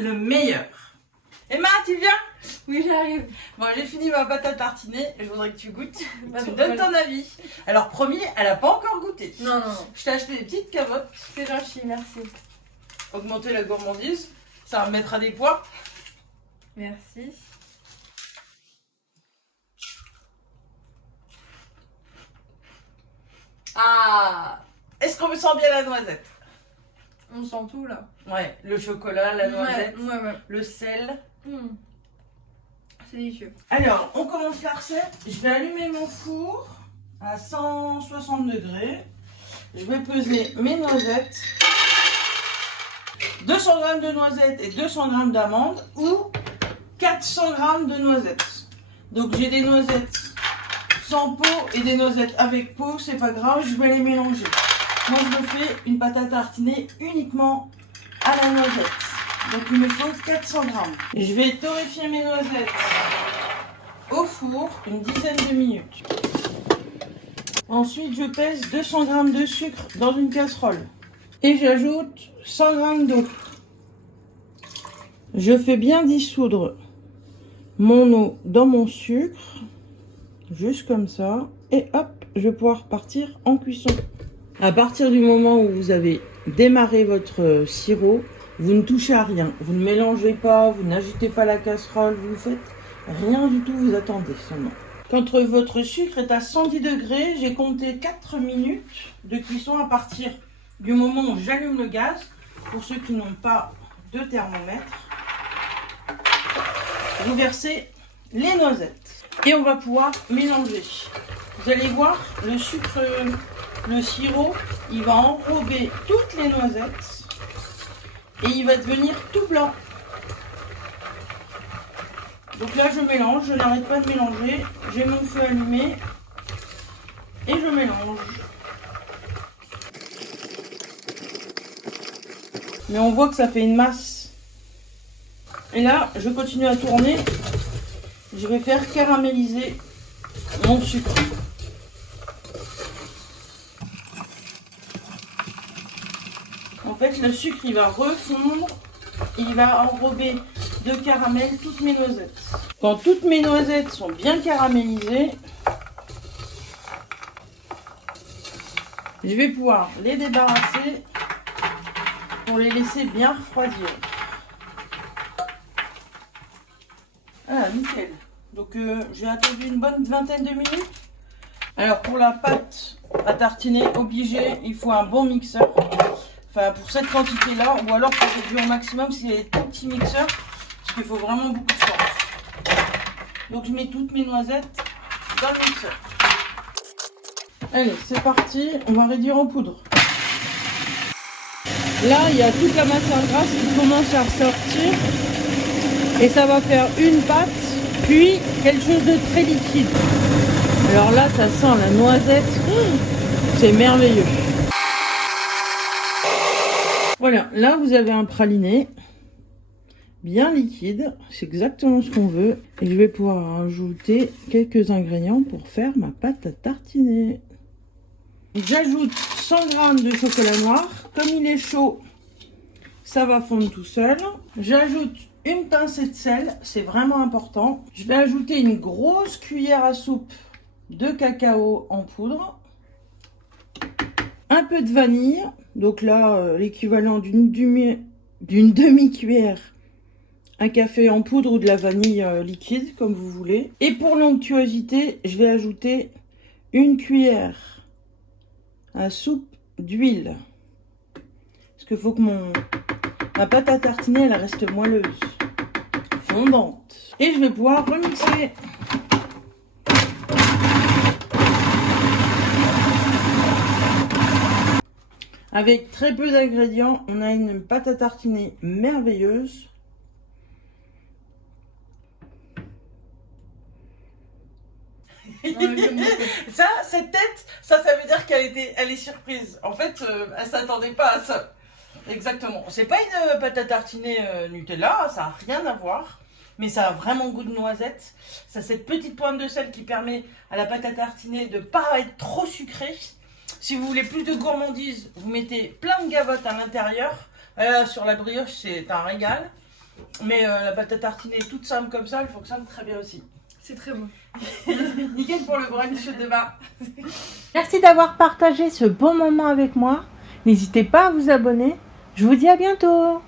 le meilleur. Emma, tu viens? Oui, j'arrive. Bon, j'ai fini ma pâte à tartiner. Je voudrais que tu goûtes. Bah, Tu me donnes ton avis. Alors, premier, elle n'a pas encore goûté. Non, non, non. Je t'ai acheté des petites carottes. C'est gentil, merci. Augmenter la gourmandise. Ça me mettra des poids. Merci. Ah! Est-ce qu'on me sent bien la noisette? On sent tout là. Ouais, le chocolat, la noisette, Ouais. le sel. C'est délicieux. Alors, on commence la recette. Je vais allumer mon four à 160 degrés. Je vais peser mes noisettes. 200 g de noisettes et 200 g d'amandes ou 400 g de noisettes. Donc j'ai des noisettes sans peau et des noisettes avec peau, c'est pas grave, je vais les mélanger. Moi je me fais une pâte à tartiner uniquement à la noisette. Donc il me faut 400 g. Je vais torréfier mes noisettes au four une dizaine de minutes. Ensuite je pèse 200 g de sucre dans une casserole. Et j'ajoute 100 g d'eau. Je fais bien dissoudre mon eau dans mon sucre, juste comme ça. Et hop, je vais pouvoir partir en cuisson. À partir du moment où vous avez démarré votre sirop, vous ne touchez à rien. Vous ne mélangez pas, vous n'agitez pas la casserole, vous ne faites rien du tout, vous attendez seulement. Quand votre sucre est à 110 degrés, j'ai compté 4 minutes de cuisson à partir du moment où j'allume le gaz. Pour ceux qui n'ont pas de thermomètre, vous versez les noisettes et on va pouvoir mélanger. Vous allez voir, le sucre, le sirop, il va enrober toutes les noisettes et il va devenir tout blanc. Donc là je mélange, je n'arrête pas de mélanger, j'ai mon feu allumé et je mélange. Mais on voit que ça fait une masse. Et là, je continue à tourner. Je vais faire caraméliser mon sucre. En fait, le sucre, il va refondre. Il va enrober de caramel toutes mes noisettes. Quand toutes mes noisettes sont bien caramélisées, je vais pouvoir les débarrasser pour les laisser bien refroidir. Ah, nickel. Donc j'ai attendu une bonne vingtaine de minutes. Alors pour la pâte à tartiner, obligé, il faut un bon mixeur. Enfin pour cette quantité là, ou alors pour réduire au maximum s'il y a des tout petits mixeurs, parce qu'il faut vraiment beaucoup de force. Donc je mets toutes mes noisettes dans le mixeur. Allez, c'est parti, on va réduire en poudre. Là, il y a toute la matière grasse qui commence à ressortir. Et ça va faire une pâte, puis quelque chose de très liquide. Alors là, ça sent la noisette. C'est merveilleux. Voilà, là, vous avez un praliné bien liquide. C'est exactement ce qu'on veut. Et je vais pouvoir ajouter quelques ingrédients pour faire ma pâte à tartiner. J'ajoute 100 g de chocolat noir. Comme il est chaud, ça va fondre tout seul. J'ajoute une pincée de sel, c'est vraiment important. Je vais ajouter une grosse cuillère à soupe de cacao en poudre. Un peu de vanille. Donc là, l'équivalent d'une demi-cuillère à café en poudre ou de la vanille liquide, comme vous voulez. Et pour l'onctuosité, je vais ajouter une cuillère à soupe d'huile. Parce qu'il faut que ma pâte à tartiner, elle reste moelleuse, fondante. Et je vais pouvoir remixer. Avec très peu d'ingrédients, on a une pâte à tartiner merveilleuse. Ça, cette tête, ça veut dire elle est surprise. En fait, elle s'attendait pas à ça. Exactement. C'est pas une pâte à tartiner Nutella, ça n'a rien à voir. Mais ça a vraiment goût de noisette. Ça a cette petite pointe de sel qui permet à la pâte à tartiner de ne pas être trop sucrée. Si vous voulez plus de gourmandise, vous mettez plein de gavottes à l'intérieur. Sur la brioche, c'est un régal. Mais la pâte à tartiner toute simple comme ça, elle fonctionne très bien aussi. C'est très bon. Nickel pour le brunch de bar. Merci d'avoir partagé ce bon moment avec moi. N'hésitez pas à vous abonner. Je vous dis à bientôt.